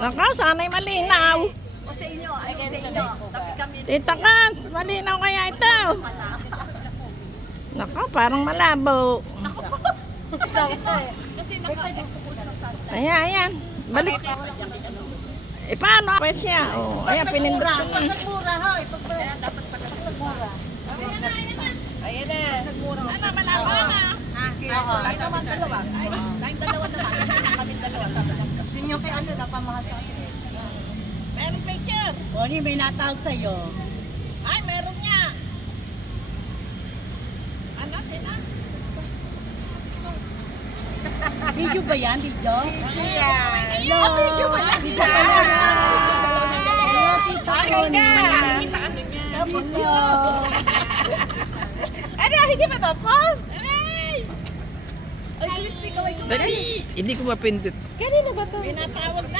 Nakaw, sana'y malinaw. O sa inyo, ay sa inyo. Tapi kami. Tita Kans, malinaw kaya ito. Nakaw, parang malabo. Kasi nakapulsa sa Ayan, ayan. Balik. Eh, paano? Pwes siya. Oh, ayan, pinindot ko na. Nagmura, hoy. Dapat pala nagmura. Ayan na. Nagmura. Ano, malabo na. Oo, ay naman dalawa. Ay, dalawa naman. Kami dalawa. Yun yung kay ano, napamahal sa kasi. Meron picture. O, may natawag sa'yo. Ay, meron niya. Ano, sina? Video ba yan? Video? Yan. Hello. Video ba yan? Video ba yan? Hello, Tita Connie. Hello. Ano, hindi pa tapos? Ay, Christy, kaway ko. Dali! Hindi ko mapindot. Kanina ba ito? Pinatawag na.